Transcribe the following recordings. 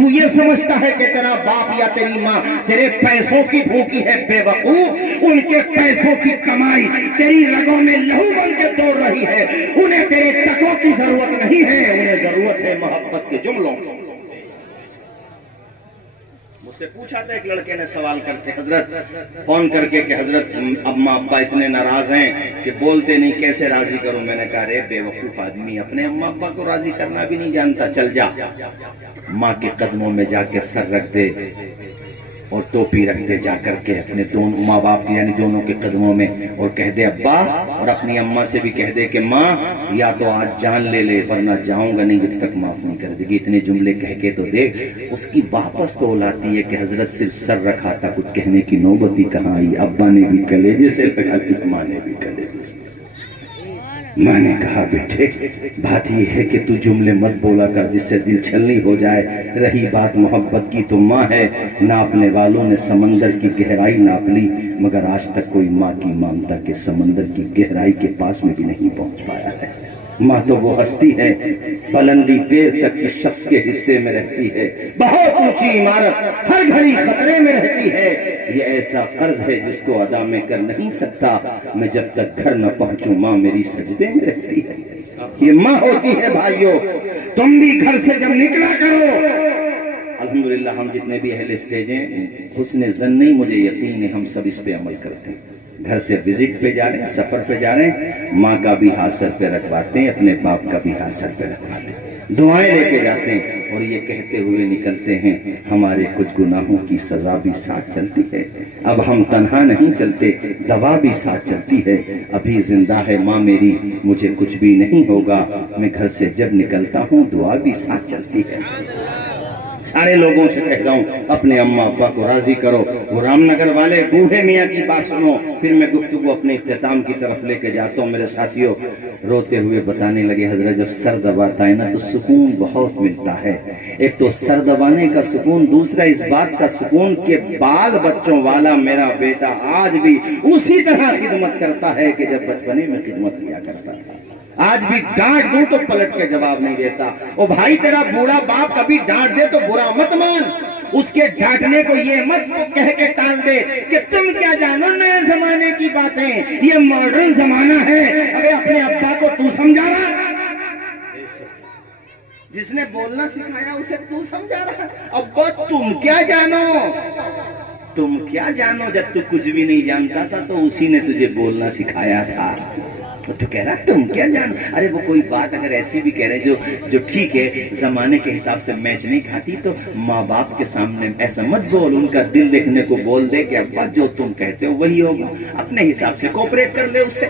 تو یہ سمجھتا ہے کہ تیرا باپ یا تیری ماں تیرے پیسوں کی بھوکی ہے، بے وقوف، ان کے پیسوں کی کمائی تیری رگوں میں لہو بن کے دوڑ رہی ہے، انہیں تیرے ٹکوں کی ضرورت نہیں ہے، انہیں ضرورت ہے محبت کے جملوں کی۔ مجھ سے پوچھا تھا ایک لڑکے نے سوال کرتے حضرت فون کر کے کہ حضرت اماں ابا اتنے ناراض ہیں کہ بولتے نہیں، کیسے راضی کروں؟ میں نے کہا رے بے وقوف آدمی، اپنے اماں ابا کو راضی کرنا بھی نہیں جانتا، چل جا ماں کے قدموں میں جا کے سر رکھ دے اور ٹوپی رکھ دے جا کر کے اپنے دونوں ماں باپ یعنی دونوں کے قدموں میں، اور کہہ دے ابا، اور اپنی اماں سے بھی کہہ دے کہ ماں یا تو آج جان لے لے ورنہ جاؤں گا نہیں جب تک معاف نہیں کر دے گی۔ اتنے جملے کہہ کے تو دیکھ اس کی واپس تو الاتی ہے کہ حضرت صرف سر رکھا تھا، کچھ کہنے کی نوبت ہی کہاں آئی۔ ابا نے بھی کلیجے سے لگا دی، ماں نے بھی کلیجے سے۔ ماں نے کہا بیٹے بات یہ ہے کہ تو جملے مت بولا کر جس سے دل چھلنی ہو جائے، رہی بات محبت کی تو ماں ہے، ناپنے والوں نے سمندر کی گہرائی ناپ لی مگر آج تک کوئی ماں کی ممتا کے سمندر کی گہرائی کے پاس میں بھی نہیں پہنچ پایا ہے۔ ماں تو وہ ہستی ہے بلندی دیر تک اس شخص کے حصے میں رہتی ہے، بہت اونچی عمارت ہر گھڑی خطرے میں رہتی ہے، یہ ایسا قرض ہے جس کو ادا میں کر نہیں سکتا، میں جب تک گھر نہ پہنچوں ماں میری سجدے میں رہتی ہے۔ یہ ماں ہوتی ہے بھائیو، تم بھی گھر سے جب نکلا کرو، الحمدللہ ہم جتنے بھی اہل اسٹیج ہیں حسن ظن نہیں مجھے یقین ہے ہم سب اس پہ عمل کرتے ہیں، گھر سے وزٹ پہ جا رہے ہیں، سفر پہ جا رہے ہیں، ماں کا بھی ہاتھ سر پہ رکھواتے ہیں، اپنے باپ کا بھی ہاتھ سر پہ رکھواتے ہیں، دعائیں لے کے جاتے ہیں اور یہ کہتے ہوئے نکلتے ہیں ہمارے کچھ گناہوں کی سزا بھی ساتھ چلتی ہے، اب ہم تنہا نہیں چلتے، دوا بھی ساتھ چلتی ہے، ابھی زندہ ہے ماں میری مجھے کچھ بھی نہیں ہوگا، میں گھر سے جب نکلتا ہوں دعا بھی ساتھ چلتی ہے۔ سارے لوگوں سے کہہ رہا ہوں اپنے اماں ابا کو راضی کرو۔ وہ رام نگر والے بوڑھے میاں کی بات سنو، پھر میں گفتگو اپنے اختتام کی طرف لے کے جاتا ہوں۔ میرے ساتھیوں روتے ہوئے بتانے لگے حضرت جب سر دباتا ہے نا تو سکون بہت ملتا ہے، ایک تو سر دبانے کا سکون، دوسرا اس بات کا سکون کہ بال بچوں والا میرا بیٹا آج بھی اسی طرح خدمت کرتا ہے کہ جب بچپنے میں خدمت کیا کرتا تھا، آج بھی ڈانٹ دوں تو پلٹ کے جواب نہیں دیتا۔ او بھائی تیرا بوڑھا باپ کبھی ڈانٹ دے تو برا مت مان، اس کے ڈانٹنے کو یہ مت کہہ کے ٹال دے کہ تم کیا جانو نئے زمانے کی باتیں، یہ ماڈرن زمانہ ہے، ابے اپنے ابا کو تو سمجھا رہا، جس نے بولنا سکھایا اسے تو سمجھا رہا، ابا تم کیا جانو، تم کیا جانو، جب تو کچھ بھی نہیں جانتا تھا تو اسی نے تجھے بولنا سکھایا تھا، تو کہہ رہا تم کیا جان۔ ارے وہ کوئی بات اگر ایسی بھی کہہ رہے جو ٹھیک ہے زمانے کے حساب سے میچ نہیں کھاتی تو ماں باپ کے سامنے ایسا مت بول، ان کا دل دیکھنے کو بول دے کہ ابا جو تم کہتے ہو وہی ہوگا، اپنے حساب سے کوپریٹ کر لے اس سے،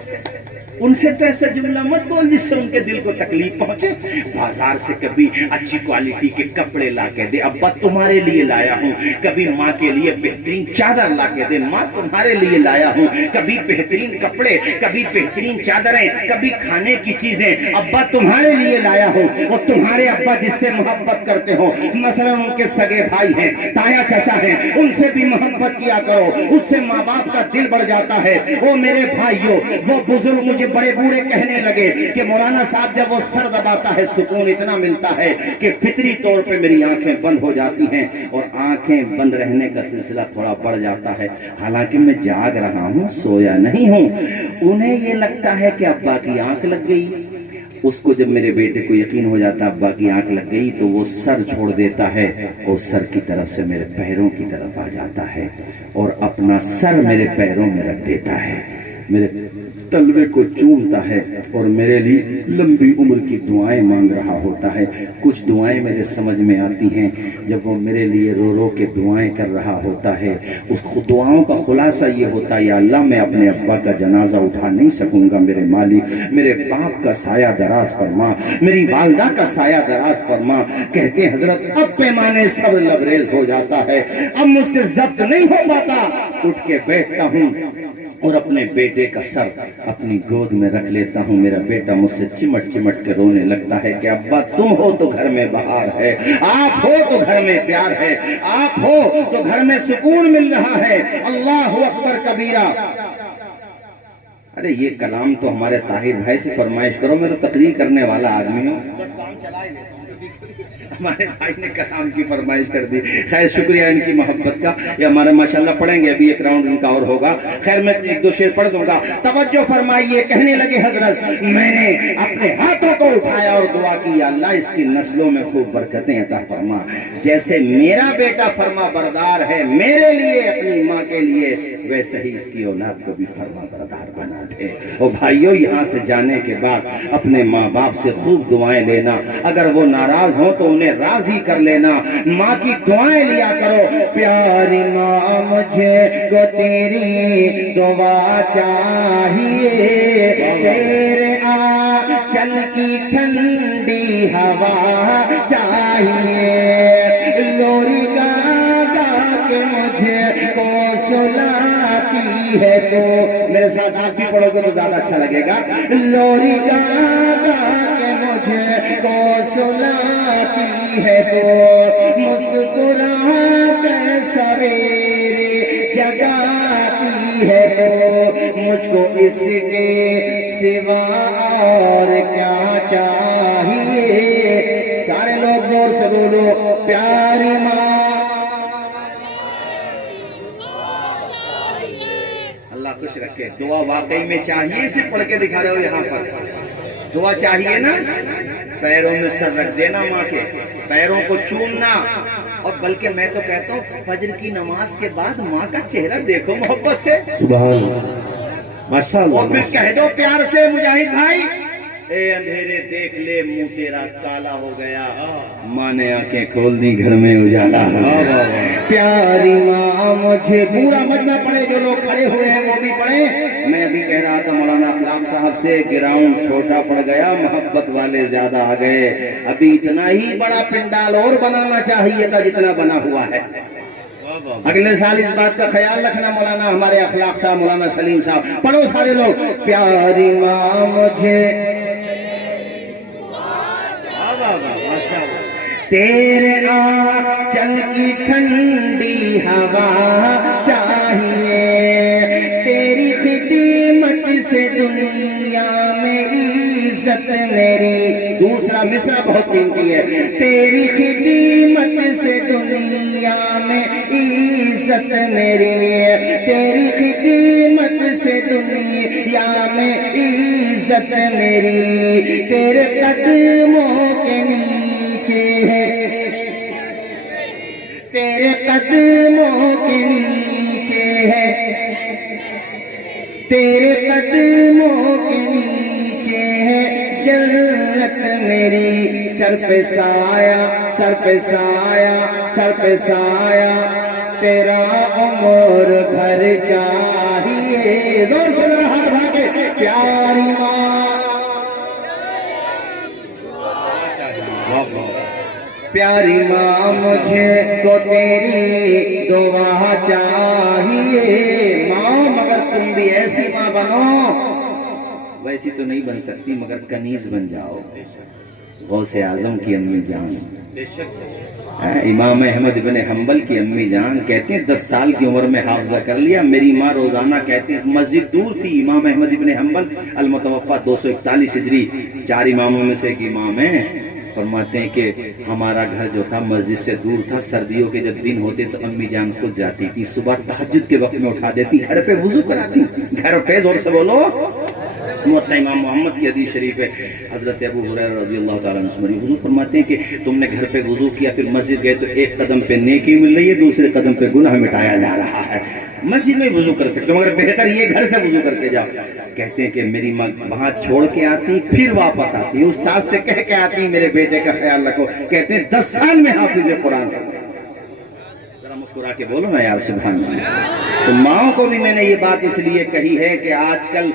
ان سے تو ایسا جملہ مت بول جس سے ان کے دل کو تکلیف پہنچے۔ بازار سے کبھی اچھی کوالٹی کے کپڑے لا کے دے، ابا تمہارے لیے لایا ہوں، کبھی ماں کے لیے بہترین چادر لا کے دے، ماں تمہارے لیے لایا ہوں، کبھی بہترین کپڑے، کبھی بہترین چادریں، کبھی کھانے کی چیزیں ابا تمہارے لیے لایا ہوں، اور تمہارے ابا جس سے محبت کرتے ہو، مثلا ان کے سگے بھائی ہیں، تایا چچا ہیں، ان سے بھی محبت کیا کرو، اس سے ماں باپ کا دل بڑھ جاتا ہے۔ او میرے بھائیو، وہ بزرگ مجھے بڑے بوڑھے کہنے لگے کہ مولانا صاحب جب وہ سر دباتا ہے سکون اتنا ملتا ہے کہ فطری طور پہ میری آنکھیں بند ہو جاتی ہیں، اور آنکھیں بند رہنے کا سلسلہ تھوڑا بڑھ جاتا ہے، حالانکہ میں جاگ رہا ہوں سویا نہیں ہوں۔ انہیں یہ لگتا ہے کہ ابا کی آنکھ لگ گئی، اس کو جب میرے بیٹے کو یقین ہو جاتا ابا کی آنکھ لگ گئی تو وہ سر چھوڑ دیتا ہے اور سر کی طرف سے میرے پیروں کی طرف آ جاتا ہے اور اپنا سر میرے پیروں میں رکھ دیتا ہے، میرے تلوے کو چومتا ہے اور میرے لیے لمبی عمر کی دعائیں مانگ رہا ہوتا ہے۔ کچھ دعائیں میرے سمجھ میں آتی ہیں جب وہ میرے لیے رو رو کے دعائیں کر رہا ہوتا ہے، اس دعاؤں کا خلاصہ یہ ہوتا ہے یا اللہ میں اپنے ابا کا جنازہ اٹھا نہیں سکوں گا، میرے مالک میرے باپ کا سایہ دراز فرما، میری والدہ کا سایہ دراز فرما۔ کہتے ہیں حضرت اب پیمانے صبر لبریز ہو جاتا ہے، اب مجھ سے ضبط نہیں ہو پاتا، اٹھ کے بیٹھتا ہوں اور اپنے بیٹے کا سر اپنی گود میں رکھ لیتا ہوں، میرا بیٹا مجھ سے چمٹ چمٹ کے رونے لگتا ہے کہ ابا تم ہو تو گھر میں بہار ہے، آپ ہو تو گھر میں پیار ہے، آپ ہو تو گھر میں سکون مل رہا ہے، اللہ اکبر کبیرہ۔ ارے یہ کلام تو ہمارے طاہر بھائی سے فرمائش کرو، میں تو تقریر کرنے والا آدمی ہوں، بس کام چلا ہی لیتا ہوں، ہمارے بھائی نے کلام کی فرمائش کر دی. خیر شکریہ ان کی محبت کا. یہ ہمارے ماشاءاللہ پڑھیں گے ابھی ایک راؤنڈ ان کا اور ہوگا. خیر میں ایک دو شعر پڑھ دوں گا. توجہ فرمائیے. کہنے لگے حضرت میں نے اپنے ہاتھوں کو اٹھایا اور دعا کی یا اللہ اس کی نسلوں میں خوب برکتیں عطا فرما. جیسے میرا بیٹا فرما بردار ہے میرے لیے اپنی ماں کے لیے ویسے ہی اس کی اولاد کو بھی فرما بردار بنا دے. اور بھائیوں یہاں سے جانے کے بعد اپنے ماں باپ سے خوب دعائیں لینا. اگر وہ ناراض ہوں تو انہیں راضی کر لینا. ماں کی دعائیں لیا کرو. پیاری ماں مجھے کو تیری دعا چاہیے. تیرے آنچل کی ٹھنڈی ہوا چاہیے. لوری گا گا کے مجھے کو سلاتی ہے تو میرے ساتھ آپ بھی پڑھو گے تو زیادہ اچھا لگے گا. لوری گا گا کے مجھے کو سلاتی ہے تو مسکرا کر سویرے جگاتی ہے تو مجھ کو اس کے سوا اور کیا چاہیے. سارے لوگ زور سے بولو پیاری ماں. اللہ خوش رکھے. دعا واقعی میں چاہیے. اسے پڑھ کے دکھا رہے ہو یہاں پر. دعا چاہیے نا. پیروں میں سر رکھ دینا ماں کے. پیروں کو چومنا. اور بلکہ میں تو کہتا ہوں فجر کی نماز کے بعد ماں کا چہرہ دیکھو محبت سے. سبحان اللہ ماشاءاللہ. اور پھر کہہ دو پیار سے مجاہد بھائی اے اندھیرے دیکھ لے منہ تیرا کالا ہو گیا. ماں نے آنکھیں کھول دی گھر میں اجالا. پیاری ماں مجھے. پورا مجمع پڑھے. جو لوگ کھڑے ہوئے ہیں وہ بھی پڑھیں. میں بھی کہہ رہا تھا مولانا اخلاق صاحب سے گراؤنڈ چھوٹا پڑ گیا محبت والے زیادہ آ گئے. ابھی اتنا ہی بڑا پنڈال اور بنانا چاہیے تھا جتنا بنا ہوا ہے. اگلے سال اس بات کا خیال رکھنا. مولانا ہمارے اخلاق صاحب مولانا سلیم صاحب پڑھو سارے لوگ. پیاری ماں مجھے تیرے آنچل کی ٹھنڈی ہوا چاہیے. تیری خدمت سے دنیا میں عزت میری. دوسرا مصرع بہت قیمتی ہے. تیری خدمت سے دنیا میں عزت میری. تیری خدمت سے دنیا میں عزت میری. تیرے قدموں کے نیچے ہے. تیرے قدموں کے نیچے ہے. تیرے قدموں کے نیچے ہے جنت میری. سر پہ سایہ سر پہ سایہ سر پہ سایہ تیرا عمر بھر چاہیے. زور سے ذرا ہاتھ بھا کے. پیاری ماں پیاری ماں مجھے تو تیری دعا چاہیے. ماں مگر تم بھی ایسی ماں بنو. ویسی تو نہیں بن سکتی مگر کنیز بن جاؤ. غوث اعظم کی امی جان. امام احمد ابن حنبل کی امی جان کہتے ہیں 10 سال کی عمر میں حافظہ کر لیا. میری ماں روزانہ کہتے ہیں مسجد دور تھی. امام احمد ابن حنبل المتوفا 241 ہجری 4 اماموں میں سے ایک امام ہیں. فرماتے ہیں کہ ہمارا گھر جو تھا مسجد سے دور تھا. سردیوں کے جب دن ہوتے تو امی جان خود جاتی تھی. صبح تہجد کے وقت میں اٹھا دیتی. گھر پہ وضو کراتی. گھر پہ زور سے بولو. موطا امام محمد کی حدیث شریف ہے. حضرت ابو ہریرہ رضی اللہ تعالیٰ عنہ حضور فرماتے ہیں کہ تم نے گھر پہ وضو کیا پھر مسجد گئے تو ایک قدم پہ نیکی مل رہی ہے دوسرے قدم پہ گناہ مٹایا جا رہا ہے. مسجد میں وضو کر سکتے ہو مگر بہتر یہ گھر سے وضو کر کے جاؤ. کہتے ہیں کہ میری ماں وہاں چھوڑ کے آتی پھر واپس آتی. استاد سے کہہ کے آتی میرے بیٹے کا خیال رکھو. کہتے ہیں 10 سال میں حافظ قرآن. ذرا مسکرا کے بولو نا یار سبحان اللہ. تو ماں کو بھی میں نے یہ بات اس لیے کہی ہے کہ آج کل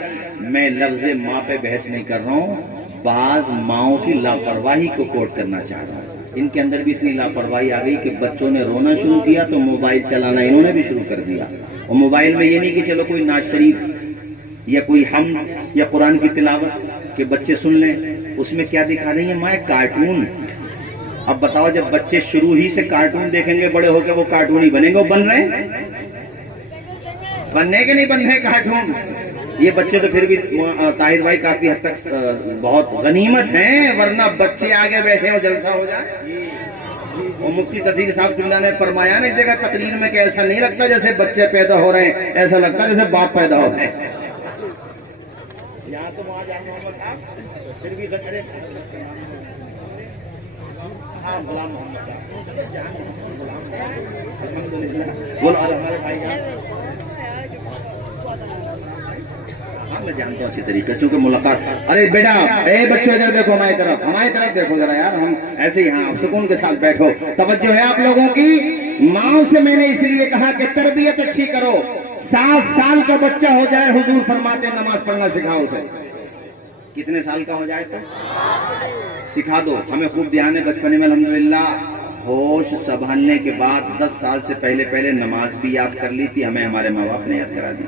میں لفظ ماں پہ بحث نہیں کر رہا ہوں. بعض ماؤں کی لاپرواہی کو کوٹ کرنا چاہ رہا ہوں. ان کے اندر بھی اتنی لاپرواہی آ گئی کہ بچوں نے رونا شروع کیا تو موبائل چلانا انہوں نے بھی شروع کر دیا. اور موبائل میں یہ نہیں کہ چلو کوئی نعت شریف یا کوئی حمد یا قرآن کی تلاوت کہ بچے سن لیں. اس میں کیا دکھا رہی ہیں ماں؟ کارٹون. اب بتاؤ جب بچے شروع ہی سے کارٹون دیکھیں گے بڑے ہو کے وہ کارٹون ہی بنیں گے. وہ بن رہے ہیں. بننے کے نہیں بن رہے کارٹون. یہ بچے تو پھر بھی طاہر بھائی کافی حد تک بہت غنیمت ہیں، ورنہ بچے آگے بیٹھے اور جلسہ ہو جائے. اور مفتی تدیر صاحب اللہ نے فرمایا نا ایک جگہ تقریر میں کہ ایسا نہیں لگتا جیسے بچے پیدا ہو رہے ہیں، ایسا لگتا ہے جیسے باپ پیدا ہو رہے ہیں. یہاں تو وہاں جان محمد صاحب پھر بھی غلط. ہاں غلام محمد صاحب بولو ہمارے بھائی جان. میں جانتا ہوں اچھی طریقے سے کیونکہ ملاقات. ارے بیٹا اے بچوں ادھر دیکھو، ہماری طرف دیکھو ذرا یار، ہم ایسے ہی ہاں سکون کے ساتھ بیٹھو. توجہ ہے آپ لوگوں کی. ماں سے میں نے اس لیے کہا کہ تربیت اچھی کرو. 7 سال کا بچہ ہو جائے حضور فرماتے ہیں نماز پڑھنا سکھاؤ اسے. کتنے سال کا ہو جائے تو سکھا دو. ہمیں خوب دھیان ہے بچپنے میں الحمدللہ ہوش سنبھالنے کے بعد 10 سال سے پہلے نماز بھی یاد کر لی تھی. ہمیں ہمارے ماں باپ نے یاد کرا دی.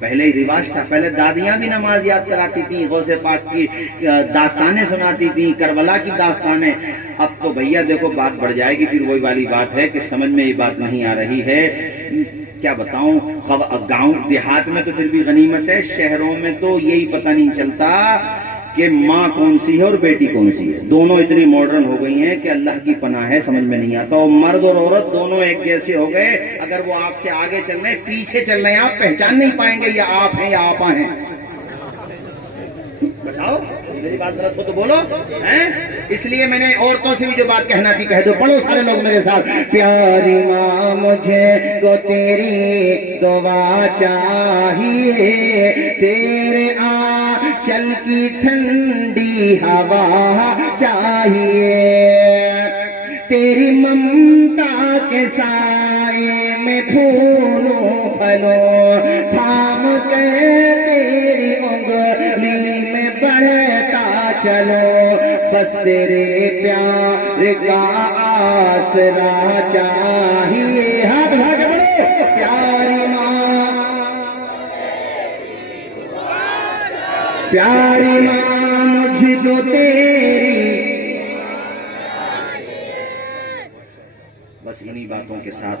پہلے ہی رواج تھا، پہلے دادیاں بھی نماز یاد کراتی تھیں، غوث پاک کی داستانیں سناتی تھیں، کربلا کی داستانیں. اب تو بھیا دیکھو بات بڑھ جائے گی، پھر وہی والی بات ہے کہ سمجھ میں یہ بات نہیں آ رہی ہے. کیا بتاؤں، گاؤں دیہات میں تو پھر بھی غنیمت ہے، شہروں میں تو یہی پتہ نہیں چلتا کہ ماں کون سی ہے اور بیٹی کون سی ہے. دونوں اتنی ماڈرن ہو گئی ہیں کہ اللہ کی پناہ ہے، سمجھ میں نہیں آتا. اور مرد اور عورت دونوں ایک جیسے ہو گئے، اگر وہ آپ سے آگے چل رہے ہیں پیچھے چل رہے ہیں آپ پہچان نہیں پائیں گے یہ آپ ہیں یا آپا ہیں. بتاؤ میری بات غلط ہو تو بولو. اس لیے میں نے عورتوں سے بھی جو بات کہنا تھی کہہ دو. پڑھو سارے لوگ میرے ساتھ. پیاری ماں مجھے کو تیری دعا چاہیے، تیرے آنچل کی ٹھنڈی ہوا چاہیے، تیری ممتا کے سائے میں پھولوں پھلوں تھام کے تیری انگلی میں بڑھتا چلو، بس تیرے پیار کا آسرا چاہیے. ہاتھ اٹھا کے پڑھو. پیاری ماں، پیاری ماں مجھ کو تیری. بس انہی باتوں کے ساتھ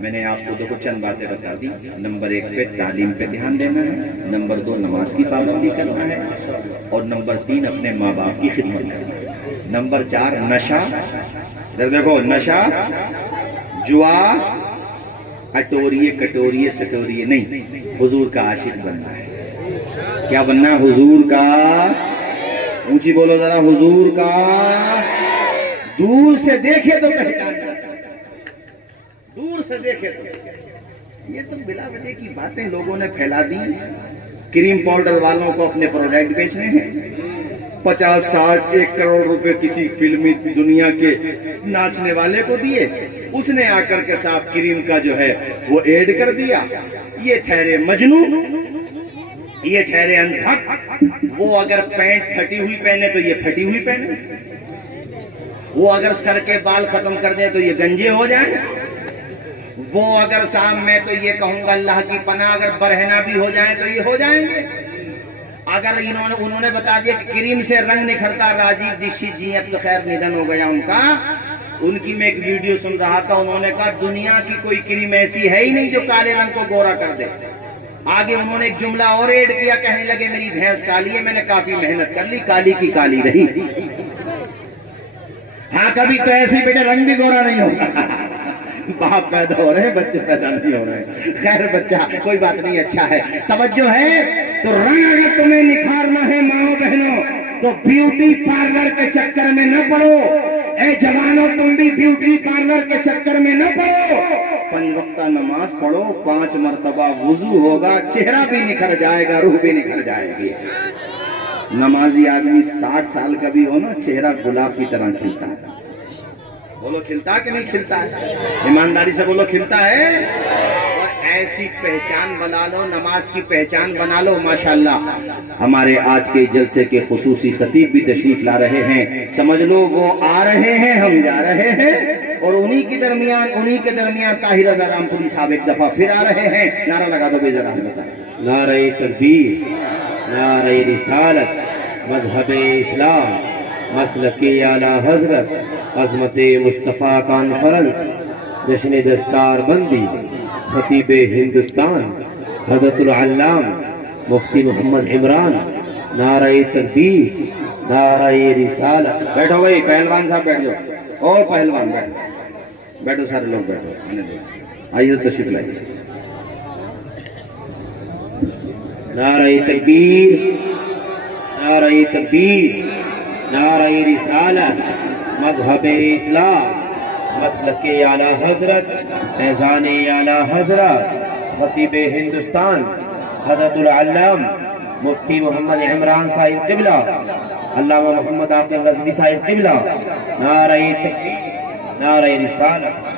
میں نے آپ کو دیکھو چند باتیں بتا دی. نمبر 1 پہ تعلیم پہ دھیان دینا ہے، نمبر 2 نماز کی پابندی کرنا ہے، اور نمبر 3 اپنے ماں باپ کی خدمت کرنا ہے. نمبر 4 نشہ. ادھر دیکھو، نشہ جوا اٹوریے کٹوریے سٹوریے نہیں، حضور کا عاشق بننا ہے. کیا بننا ہے؟ حضور کا. اونچی بولو ذرا، حضور کا. دور سے دیکھے تو پہچان جاتا ہے، دور سے دیکھے تو. یہ تو بلا وجہ کی باتیں لوگوں نے پھیلا دی. کریم پاؤڈر والوں کو اپنے پروڈکٹ بیچنے ہیں. 50-60 1 کروڑ روپے کسی فلمی دنیا کے ناچنے والے کو دیے، اس نے آ کر کے صاف کریم کا جو ہے وہ ایڈ کر دیا. یہ ٹھہرے مجنو، یہ ٹھہرے اندھک. وہ اگر پینٹ پھٹی ہوئی پہنے تو یہ پھٹی ہوئی پہنے، وہ اگر سر کے بال ختم کر دیں تو یہ گنجے ہو جائیں، وہ اگر صاحب میں تو یہ کہوں گا اللہ کی پناہ اگر برہنہ بھی ہو جائیں تو یہ ہو جائیں گے. اگر انہوں نے بتا دیا کہ کریم سے رنگ نکھرتا. راجیو دیکشت جی اب تو خیر نidھن ہو گیا ان کا. ان کی میں ایک ویڈیو سن رہا تھا، انہوں نے کہا دنیا کی کوئی کریم ایسی ہے ہی نہیں جو کالے رنگ کو گورا کر دے. آگے انہوں نے ایک جملہ اور ایڈ کیا، کہنے لگے میری بھینس کالی ہے، میں نے کافی محنت کر لی، کالی کی کالی رہی. ہاں کبھی تو ایسے بیٹے رنگ بھی گورا نہیں ہوگا. باپ پیدا ہو رہے ہیں، بچے پیدا نہیں ہو رہے ہیں. خیر بچہ کوئی بات نہیں، اچھا ہے. توجہ ہے. تو رنگ اگر تمہیں نکھارنا ہے ماؤں بہنوں تو بیوٹی پارلر کے چکر میں نہ پڑو. اے جوانوں تم بھی بیوٹی پارلر کے چکر میں نہ پڑو. 5 وقتہ نماز پڑھو، 5 مرتبہ وضو ہوگا، چہرہ بھی نکھر جائے گا، روح بھی نکھر جائے گی. نمازی آدمی 60 سال کا بھی ہو نا، چہرہ گلاب کی طرح کھلتا ہے. بولو کھلتا کہ نہیں کھلتا ہے؟ ایمانداری سے بولو کھلتا ہے. اور ایسی پہچان بنا لو، نماز کی پہچان بنا لو. ماشاءاللہ ہمارے آج کے جلسے کے خصوصی خطیب بھی تشریف لا رہے ہیں. سمجھ لو وہ آ رہے ہیں، ہم جا رہے ہیں، اور انہی کے درمیان طاہر رضا رام پوری صاحب ایک دفعہ پھر آ رہے ہیں. نعرہ لگا دو بے ذرا بتائیں. نعرہ تکبیر، نعرہ رسالت، مذہب اسلام، مسلک اعلیٰ حضرت، عظمت مصطفیٰ کانفرنس، جشن دستار بندی، خطیب ہندوستان حضرت العلام مفتی محمد عمران، نعرہ تکبیر، نعرہ رسالت۔ بیٹھو بھائی، پہلوان صاحب بیٹھ جاؤ، اور پہلوان بیٹھو، بیٹھو سارے لوگ بیٹھو، آئیے تشریف لائیے۔ نعرہ تکبیر، نعرہ تکبیر، نعرہ رسالت، مذہب اسلام، مسلک اعلیٰ حضرت، فیضان اعلیٰ حضرت، خطیب ہندوستان حضرت العلام مفتی محمد عمران صاحب قبلہ، علامہ محمد عاقب غزنوی صاحب قبلہ، نعرہ تکبیر، نعرہ رسالت۔